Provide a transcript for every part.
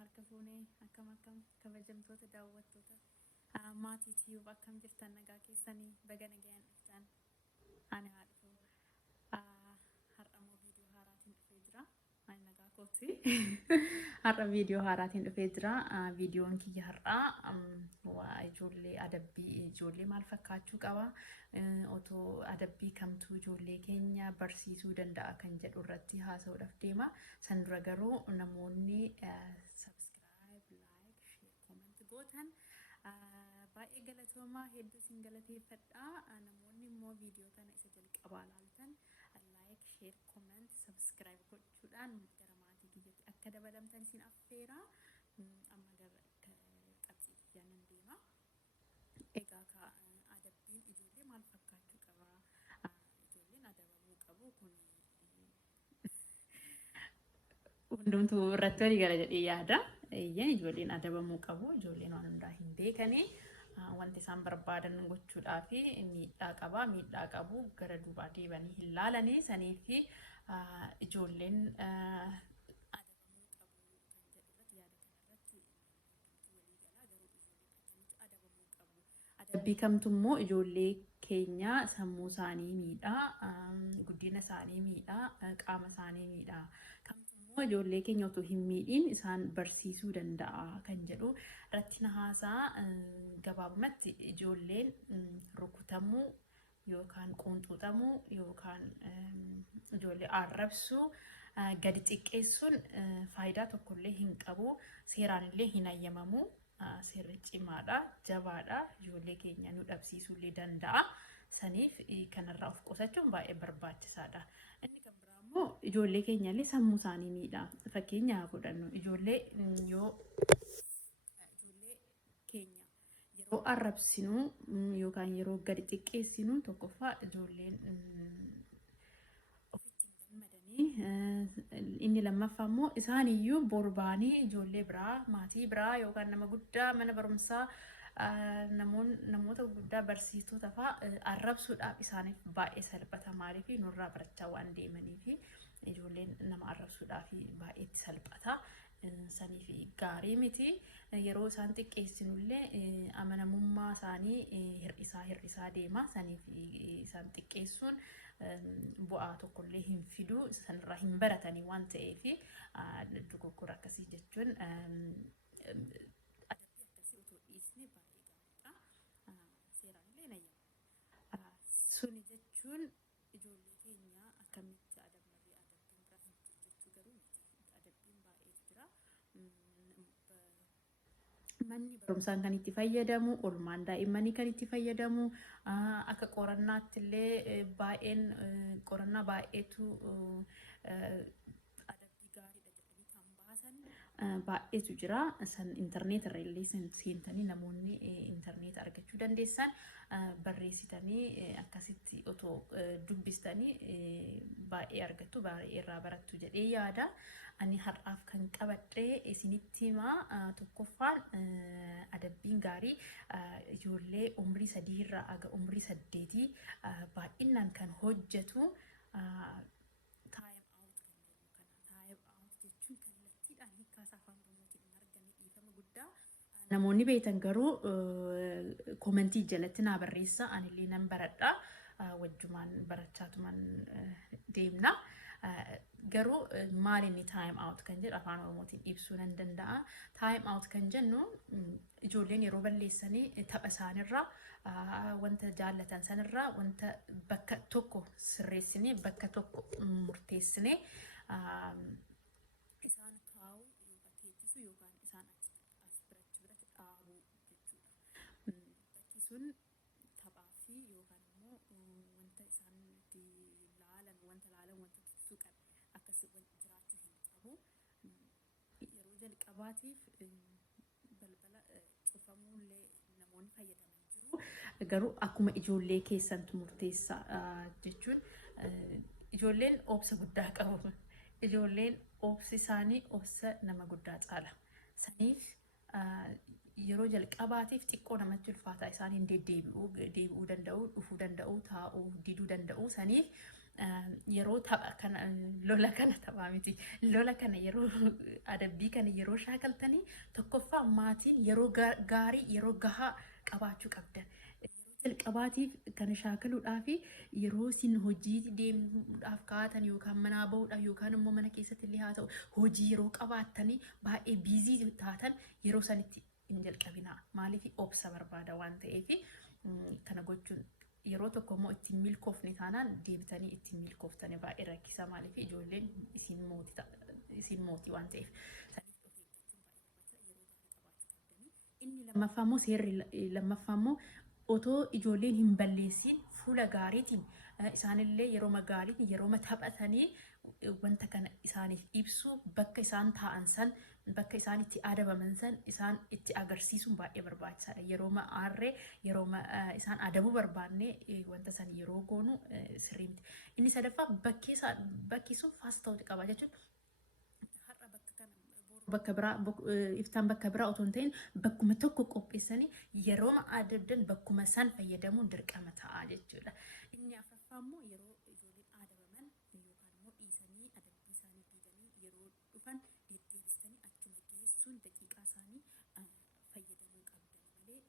harka fuunee akkam kabajamtoota daawwattoota maatiitiif akkam jirtan nagaa keessanii baga nagayaan dhuftan ani haa dhufu har'amoo viidiyoo haaraatiin dhufee jira ani nagaa kooti har'a viidiyoo haaraatiin dhufee jira viidiyoon kiyya har'aa waa ijoollee adabbii ijoollee maal fakkaachuu qaba otoo adabbii kamtuu ijoollee keenya barsiisuu danda'a kan jedhu irratti haasa'uudhaaf deema san dura garuu namoonni subscribe like share comment gootan baay'ee galatoomaa hedduu sin galateeffadha namoonni immoo viidiyoo kana isa jalqabaa laaltan like share comment subscribe gochuudhaan gara maatii kiyyatti akka dabalamtan isin affeera amma gara qabxii kiyyaan deema egaa ka adabbiin ijoollee maal fakkaachuu qaba ijoolleen adabamuu qabu kun hundumtuu irratti walii gala jedhee yaada ijoolleen adabamuu qabu ijoolleen waan hundaa hin beekanii wanti isaan barbaadan gochuudhaa fi miidhaa qabu gara duubaa deebanii hin laalanii sanii fi ijoolleen adabamuu qabu kan jedhu irratti yaada kanarratti walii galaa garuu ijoolleen akkamitti adabamuu qabu adabbii kamtu immoo ijoollee keenya sammuu isaanii miidhaa guddina isaanii miidhaa qaama isaanii miidhaa ijoollee keenya otoo hin miidhiin isaan barsiisuu danda'a kan jedhu irratti haasaa gabaabumatti ijoolleen rukutamuu yookaan qunxuuxamuu yookaan ijoollee arrabsuu gadi xiqqeessuun faayidaa tokkollee hin qabu seeraanillee hin ayyamamu seerri cimaadha jabaadha ijoollee keenya nu dhabsiisuullee danda'a saniif kanarraa of qusachuun baay'ee barbaachisaadha inni kan ijoollee keenya illee sammuu isaanii miidhaa fakkeenyaa fudhannu ijoollee keenya yeroo arrabsinu yookaan yeroo gadi xiqqeessinu tokkoffaa ijoolleen ofitti hin gammadanii inni lammaffaa immoo isaaniyyuu borbaanii ijoollee biraa maatii biraa yookaan nama guddaa mana barumsaa namoota guddaa barsiistota fa'aa arrabsuudhaaf isaaniif baay'ee salphata maaliif nurraa barachaa waan deemaniif ijoolleen nama arrabsuudhaaf baay'ee itti salphata saniif gaarii miti yeroo isaan xiqqeessinullee amanamummaa isaanii hir'isaa deema saniif isaan xiqqeessuun bu'aa tokkollee hin fidu sanirraa hin baratanii waan ta'eef dogoggora akkasii jechuun suni jechuun ijoollee keenya akkamitti adabnee adabbiin biraa hin jiru jechuu garuu miti adabbiin baay'eetu jira manni barumsaan kan itti fayyadamu oolmaan daa'immanii kan itti fayyadamu akka qorannaatti illee baay'een qorannaa baay'eetu adabbii gaariidha jedhanii kan baasan baay'eetu jira san intarneet irra illee seentanii namoonni intarneet argachuu dandeessan barreessitanii akkasitti otoo dubbistanii baay'ee argattu baay'ee irraa barattu jedhee yaada ani har'aaf kan qabadhee isinitti himaa tokkoffaan adabbiin gaarii ijoollee umrii 3 irraa aga umrii 8 baay'inaan kan hojjetu time out kan jedhamu kana time out jechuun kallattiidhaan hiikkaasaa afaan oromootiin hin argame dhiifama guddaa namoonni beektan garuu komentii jalatti naa barreessa anillee nan baradha wajjumaan barachaatuman deemna garuu maal inni time out kan jedhu afaan oromootiin ibsuu nan danda'a time out kan jennu ijoolleen yeroo balleessanii tapha isaanirraa wanta jaallatan sanirraa wanta bakka tokko sirreessinee bakka tokko murteessinee isaan kaa'u yookaan teechisu yookaan isaan dhaabuu jechuudha. Bakki sun taphaa fi yookaan immoo wanta isaan itti laalan wanta tuttuqan akkasii jiraachuu hin qabu. Yeroo jalqabaatiif balbala cufamuullee namoonni fayyadaman jiru. Garuu akkuma ijoollee keessantu murteessa jechuun ijoolleen obsa guddaa qabu. Ijoolleen obsi isaanii obsa nama guddaa caala. Saniif yeroo jalqabaatiif xiqqoo namatti ulfaataa isaaniin deebi'uu danda'u dhufuu danda'u taa'uu diduu danda'u saniif yeroo tapha kana lola kana taphaa miti lola kana yeroo adabbii kana yeroo shaakaltanii tokkoffaa maatiin yeroo gaarii yeroo gahaa qabaachuu qabdan. Jalqabaatiif kana shaakaluudhaaf yeroo isin hojii deemuudhaaf kaatan yookaan manaa bahuudhaaf yookaan immoo mana keessatti illee haa ta'u hojii yeroo qabaattanii baay'ee biizii taatan yeroo sanitti hin jalqabinaa. Maaliif obsa barbaada waan ta'eef kana gochuun yeroo tokko immoo ittiin milkoofne taanaan deebitanii ittiin milkooftanii baay'ee rakkisa. Maaliif ijoolleen isin mootii waan ta'eef. Inni lammaffaa immoo seerri lammaffaa immoo otoo ijoolleen hin balleessin fuula gaariitiin isaanillee yeroo magaaliitiin yeroo taphatanii wanta kana isaaniif ibsu bakka isaan taa'an san bakka isaan itti adabaman san isaan itti agarsiisuun baay'ee barbaachisaadha. Yeroo aarree yeroo isaan adabuu barbaanne wanta san yeroo goonu sirrii miti. Inni sadaffaa bakki sun faas ta'uu qaba jechuudha. Bakka biraa iftaan bakka biraa otoo hin ta'in bakkuma tokko qopheessanii yeroo adabdan bakkuma san fayyadamuun dirqama ta'a jechuudha. Inni afuraffaa immoo yeroo ijoolleen adabaman yookaan immoo dhiisanii adabbii isaanii diiganii yeroo dhufan deddeebistanii achuma geessuun daqiiqaa isaanii fayyadamuu qabdan malee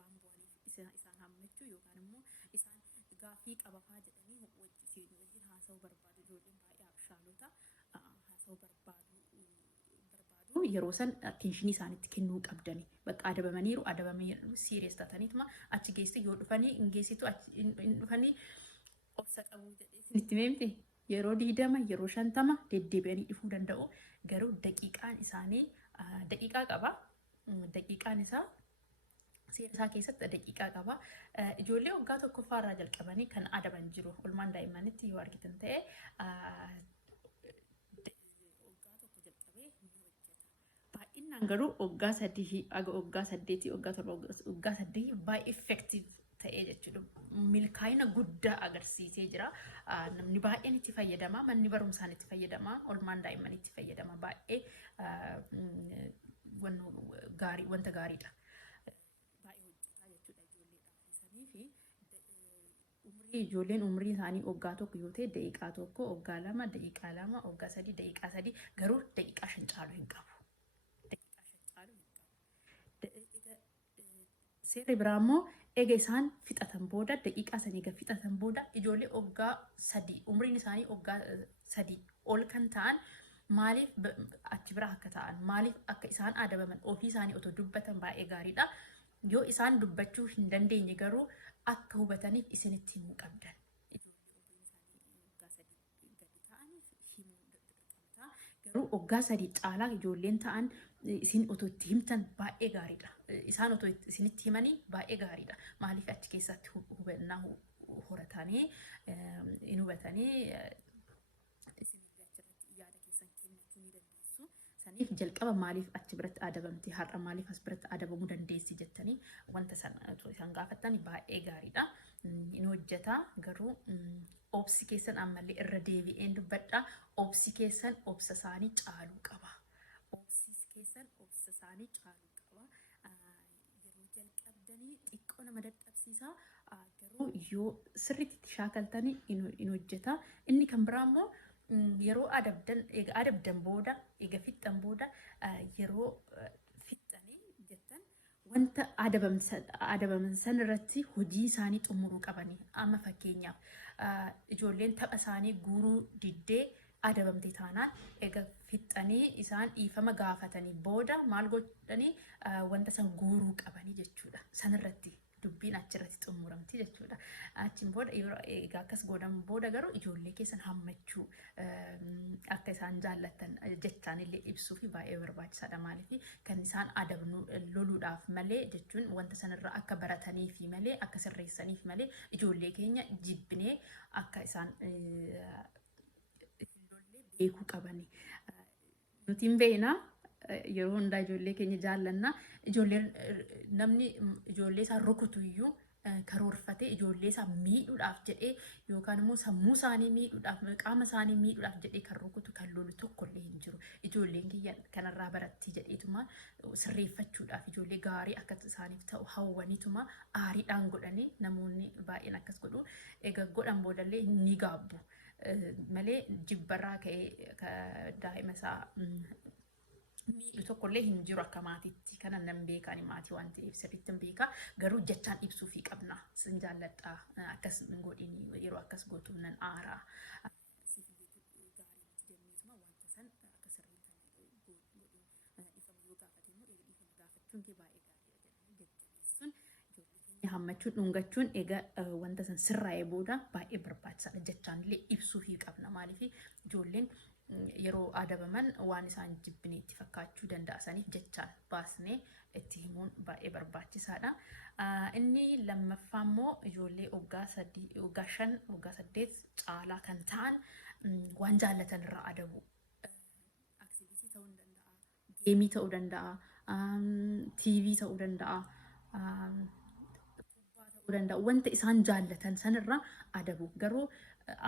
waan bu'aniif isaan hammachuu yookaan immoo isaan gaaffii qabafaa jedhanii wajjin haasa'uu barbaadu. Ijoolleen baay'ee abshaalota haasa'uu barbaadu. Yeroo san attention isaanitti kennuu qabdani. Bakka adabamaniiru adabamanii serious taataniituma achi geessu yoo dhufanii hin geessitu hin dhufanii obsa qabuu jedhee isinitti meemte yeroo 20 yeroo 50 deddeebi'anii dhufuu danda'u. Garuu daqiiqaan isaanii daqiiqaa qaba. Daqiiqaan isaa seera isaa keessatti daqiiqaa qaba. Ijoollee waggaa tokkoffaarraa jalqabanii kan adaban jiru. Olmaan daa'immanitti yoo argitan ta'e garuu waggaa 3 aga waggaa 8 waggaa 7 waggaa 8 baay'ee effective ta'ee jechuudha. Milkaa'ina guddaa agarsiisee jira. Namni baay'een itti fayyadama. Manni barumsaan itti fayyadama. Olmaan daa'imman itti fayyadama. Baay'ee wanta gaariidha. Baay'ee hojjetaa jechuudha ijoolleedhaaf. Ijoolleen umrii isaanii waggaa tokko yoo ta'e daqiiqaa tokko waggaa 2 daqiiqaa 2 waggaa 3 daqiiqaa 3 garuu daqiiqaa 5 caaluu hin qabu. Seerri biraa immoo eega isaan fixatan booda daqiiqaa san eega fixatan booda ijoollee waggaa 3 umriin isaanii waggaa 3 ol kan ta'an maaliif achi bira akka ta'an maaliif akka isaan adabaman ofii isaanii otoo dubbatan baay'ee gaariidha. Yoo isaan dubbachuu hin dandeenye garuu akka hubataniif isinitti himuu qabdan. Garuu waggaa 3 caalaa ijoolleen ta'an isin otoo itti himtan baay'ee gaariidha. Isaan otoo isinitti himanii baay'ee gaariidha. Maaliif achi keessatti hubannaa horatanii hin hubatanii isinillee achirratti yaada keessan kennachuu ni dandeessu. Saniif jalqaba maaliif achi biratti adabamti har'a maaliif as biratti adabamuu dandeessi jettanii wanta sana isaan gaafattan baay'ee gaariidha. Inni hojjeta garuu obsi keessan ammallee irra deebi'een dubbadha. Obsi keessan obsa isaanii caaluu qaba. Obsi keessan obsa isaanii caaluu qaba. Yeroo jalqabdanii xiqqoo nama dadhabsiisa. Garuu yoo sirriitti shaakaltanii hin hojjeta. Inni kan biraa immoo yeroo adabdan booda eega fixxan booda yeroo fixxanii jettan wanta adabaman san irratti hojii isaanii xumuruu qabanii. Amma fakkeenyaaf ijoolleen tapha isaanii guuruu diddee adabamte taanaan eega fixxanii isaan dhiifama gaafatanii booda maal godhanii wanta san guuruu qabanii jechuudha. Sanirratti dubbiin achirratti xumuramti jechuudha. Achiin booda egaa akkas godhan booda garuu ijoollee keessan hammachuu akka isaan jaallattan jechaan illee ibsuu fi baay'ee barbaachisaadha. Maaliif kan isaan adabnu loluudhaaf malee jechuun wanta sanarraa akka baratanii fi malee akka sirreessanii fi malee ijoollee keenya jibbinee akka isaan beekuu qabani. Nuti hin beekna yeroo hundaa ijoollee keenya jaallanna. Namni ijoollee isaa rukutu iyyuu karoorfatee ijoollee isaa miidhuudhaaf jedhee yookaan immoo sammuu isaanii miidhuudhaaf qaama isaanii miidhuudhaaf jedhee kan rukutu kan lolu tokkollee hin jiru. Ijoolleen kiyya kanarraa baratti jedheetuma sirreeffachuudhaaf ijoollee gaarii akka isaaniif ta'u hawwaniituma aariidhaan godhanii namoonni baay'een akkas godhu. Egaa godhan boodallee ni gaabbu. malee jibbarraa ka'ee daa'ima isaa miidhu tokkollee hin jiru akka maatiitti kanan nan beekan maatii waan ta'eef sirriitti hin beeka garuu jechaan ibsuu fi qabna sin jaalladha akkas godhin yeroo akkas gootu nan aaraa. Hammachuun dhungachuun egaa wanta san sirraa'ee booda baay'ee barbaachisaadha jechaan illee ibsuu fi qabna maaliif ijoolleen yeroo adabaman waan isaan jibbine itti fakkaachuu danda'aniif jechaan baasnee itti himuun baay'ee barbaachisaadha. Inni lammaffaa immoo ijoollee waggaa 5 waggaa 8 caalaa kan ta'an waan jaallatan irraa adabu. Aktiviitii ta'uu danda'a, geemii ta'uu danda'a, tiivii ta'uu danda'a. Danda'a wanta isaan jaallatan sanirra adabu garuu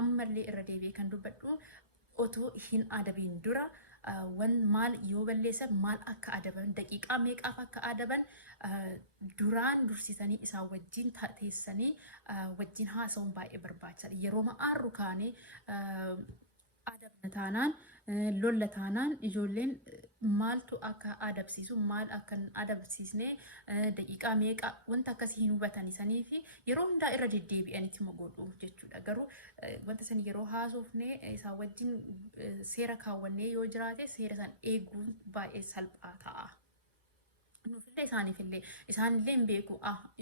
ammallee irra deebi'ee kan dubbadhu otoo hin adabiin dura wan maal yoo balleessan maal akka adaban daqiiqaa meeqaaf akka adaban duraan dursitanii isaan wajjin teessanii wajjin haasa'uun baay'ee barbaachisaadha. Yeroo ma'aarru kaanee adabna taanaan lolla taanaan ijoolleen maaltu akka adabsiisu maal akka adabsiisne daqiiqaa meeqa wanta akkasii hin hubatanii sanii fi yeroo hundaa irra deddeebi'anitti godhu jechuudha. Garuu wanta san yeroo haasofne isaan wajjin seera kaawwannee yoo jiraate seera san eeguun baay'ee salphaa ta'a. Nufillee isaanillee hin beeku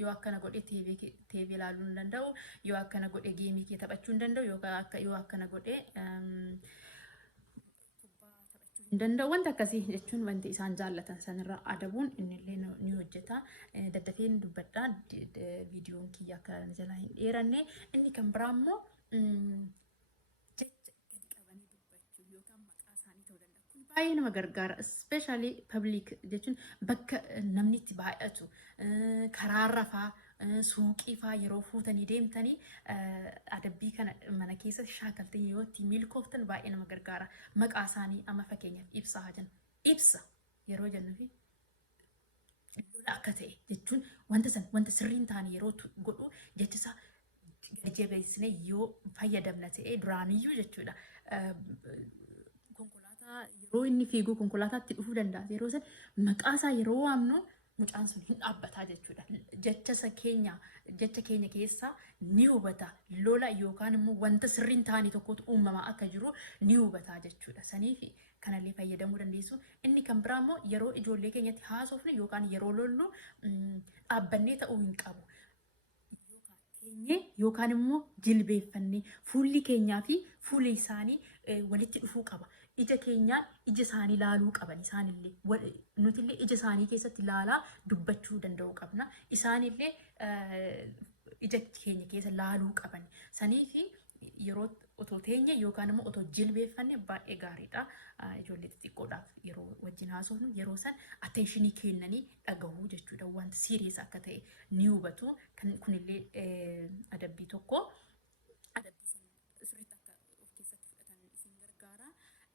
yoo akkana godhe teevii ilaaluu hin danda'u yoo akkana godhe geemii kee taphachuu hin danda'u yoo akkana godhe danda'u wanta akkasii jechuun wanti isaan jaallatan sanirra adabuun innillee ni hojjeta. Daddafeen dubbadhaa viidiyoon kiyya akka jalaa hin dheeranne inni kan biraa immoo jecha gadi qabanii dubbachuu yookaan maqaa isaanii ta'uu danda'a. Kun baay'ee nama gargaara especially public jechuun bakka namni itti baay'atu karaarra fa'aa suuqii fa'aa yeroo fuutanii deemtanii adabbii kana mana keessatti shaakaltee yoo itti milkooftan baay'ee nama gargaara. Maqaa isaanii amma fakkeenyaaf ibsaa haa ibsa yeroo jennuufi lola akka ta'e jechuun wanta sirriin taane yeroo godhu jecha isaa gadi jabeessine yoo fayyadamna ta'e duraaniyyuu jechuudha. Konkolaataa yeroo inni fiiguu konkolaataatti dhufuu danda'a yeroo san maqaa isaa yeroo waamnu mucaan sun hin dhaabbataa jechuudha. Jecha keenya keessaa ni hubata lola yookaan immoo wanta sirriin taane tokkotu uumamaa akka jiru ni hubata jechuudha. Saniif kanallee fayyadamuu dandeessu. Inni kan biraa immoo yeroo ijoollee keenyatti haasofnu yookaan yeroo lollu dhaabbannee ta'uu hin qabu. Yookaan immoo jilbeeffannee fuulli keenyaa fi fuulli isaanii walitti dhufuu qaba. Ija keenyaan ija isaanii laaluu qaban isaanillee nutillee ija isaanii keessatti laalaa dubbachuu danda'uu qabna. Isaanillee ija keenya keessa laaluu qaban. Saniif yeroo otoo teenye yookaan immoo otoo jilbeeffanne baay'ee gaariidha. Ijoollee xixiqqoodhaaf yeroo wajjin haasofnu yeroo san attentionii kennanii dhagahuu jechuudha. Wanta serious akka ta'e ni hubatu. Kunillee adabbii tokko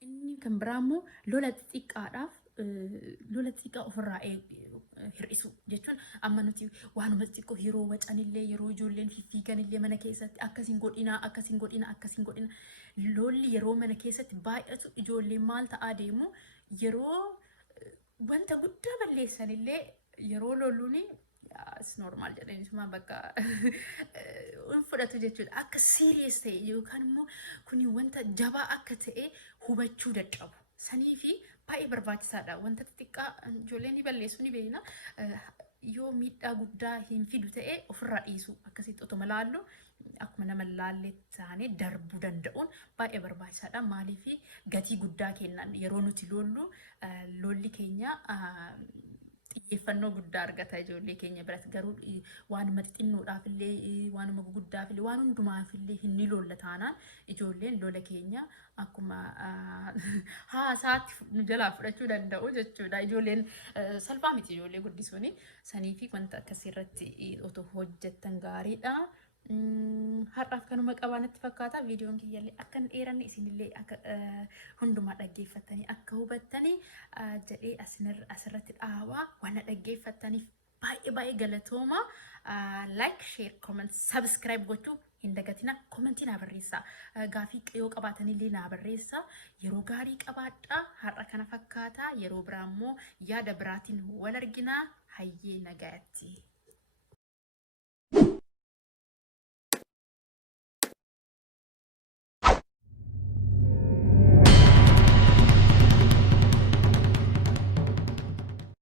inni kan biraa immoo lola xixiqqaa ofirraa hir'isu jechuun amma nuti waanuma xixiqqoo yeroo wacanillee yeroo ijoolleen fiffiiganillee mana keessatti akkasiin godhina lolli yeroo mana keessatti baay'atu ijoolleen maal ta'aa deemu yeroo wanta guddaa balleessanillee yeroo lolluuni normal jedhanisuma bakka fudhatu jechuudha. Akka serious ta'e yookaan immoo kuni wanta jabaa akka ta'e hubachuu dadhabu. Saniifi baay'ee barbaachisaadha. Wanta xixiqqaa ijoolleen ni balleessu ni beekna. Yoo miidhaa guddaa hin fidu ta'e ofirraa dhiisu akkasitti otoo malaallu akkuma nama laallee taanee darbuu danda'uun baay'ee barbaachisaadha. Maaliif gatii guddaa kennan yeroo nuti lolli keenya xiyyeeffannoo guddaa argata ijoollee keenya biratti garuu waanuma xixinnoodhaaf illee waanuma guguddaaf illee waan hundumaaf illee hin lolla taanaan ijoolleen lola keenya akkuma haasaatti nu jalaa fudhachuu danda'u jechuudha. Ijoolleen salphaa miti ijoollee guddisuun saniifi wanta akkasii irratti otoo hojjettan gaariidha. Har'aaf kanuma qabaanatti fakkaata viidiyoon kiyyallee akka hin dheeranne isinillee akka hundumaa dhaggeeffattanii akka hubattanii jedhee asirratti dhaabaa waan dhaggeeffattaniif baay'ee galatooma. Like, share, comment, subscribe gochuu hin dagatina komentii naa barreessa gaafii yoo qabaatan illee naa barreessa yeroo gaarii qabaadhaa har'a kana fakkaata yeroo biraa immoo yaada biraatiin wal arginaa hayyee nagaatti